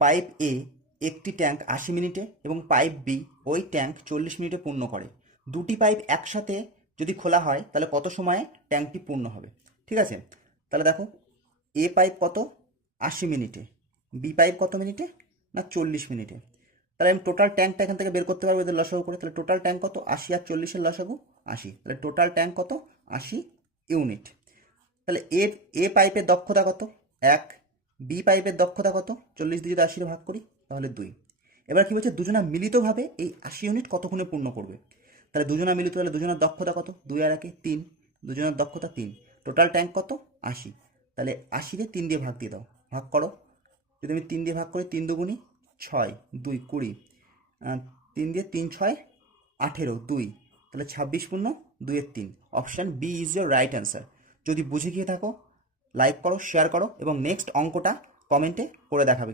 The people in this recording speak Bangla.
পাইপ এ একটি ট্যাঙ্ক 80 মিনিটে এবং পাইপ বি ওই ট্যাঙ্ক 40 মিনিটে পূর্ণ করে। দুটি পাইপ একসাথে যদি খোলা হয় তাহলে কত সময়ে ট্যাঙ্কটি পূর্ণ হবে? ঠিক আছে, তাহলে দেখো এ পাইপ কত 80 মিনিটে, বি পাইপ কত মিনিটে না 40 মিনিটে। তাহলে আমি টোটাল ট্যাঙ্কটা এখান থেকে বের করতে পারবো এদের লসাগু করে। তাহলে টোটাল ট্যাঙ্ক কত 80 আর 40-এর লসাগু 80, তাহলে টোটাল ট্যাঙ্ক কত 80 ইউনিট। তাহলে এ এ পাইপের দক্ষতা কত 1, বি পাইপের দক্ষতা কত 40 দিয়ে যদি 80 ভাগ করি তাহলে 2। এবার কি বলছে দুজনা মিলিতভাবে এই 80 ইউনিট কতক্ষণে পূর্ণ করবে। তাহলে দুজনা মিলিত হলে দুজনের দক্ষতা কত 2 আর 1 3, দুজনের দক্ষতা 3, টোটাল ট্যাঙ্ক কত 80। তাহলে 80 3 দিয়ে ভাগ দিয়ে দাও, ভাগ করো। যদি আমি 3 দিয়ে ভাগ করি 3 দুগুণি 6, 2 20, 3 দিয়ে 3 6 18, 2, তাহলে 26 পূর্ণ 2 3। Option B is your right answer. যদি বুঝে গিয়ে থাকো লাইক করো, শেয়ার করো এবং নেক্সট অঙ্কটা কমেন্টে করে দেখাবে।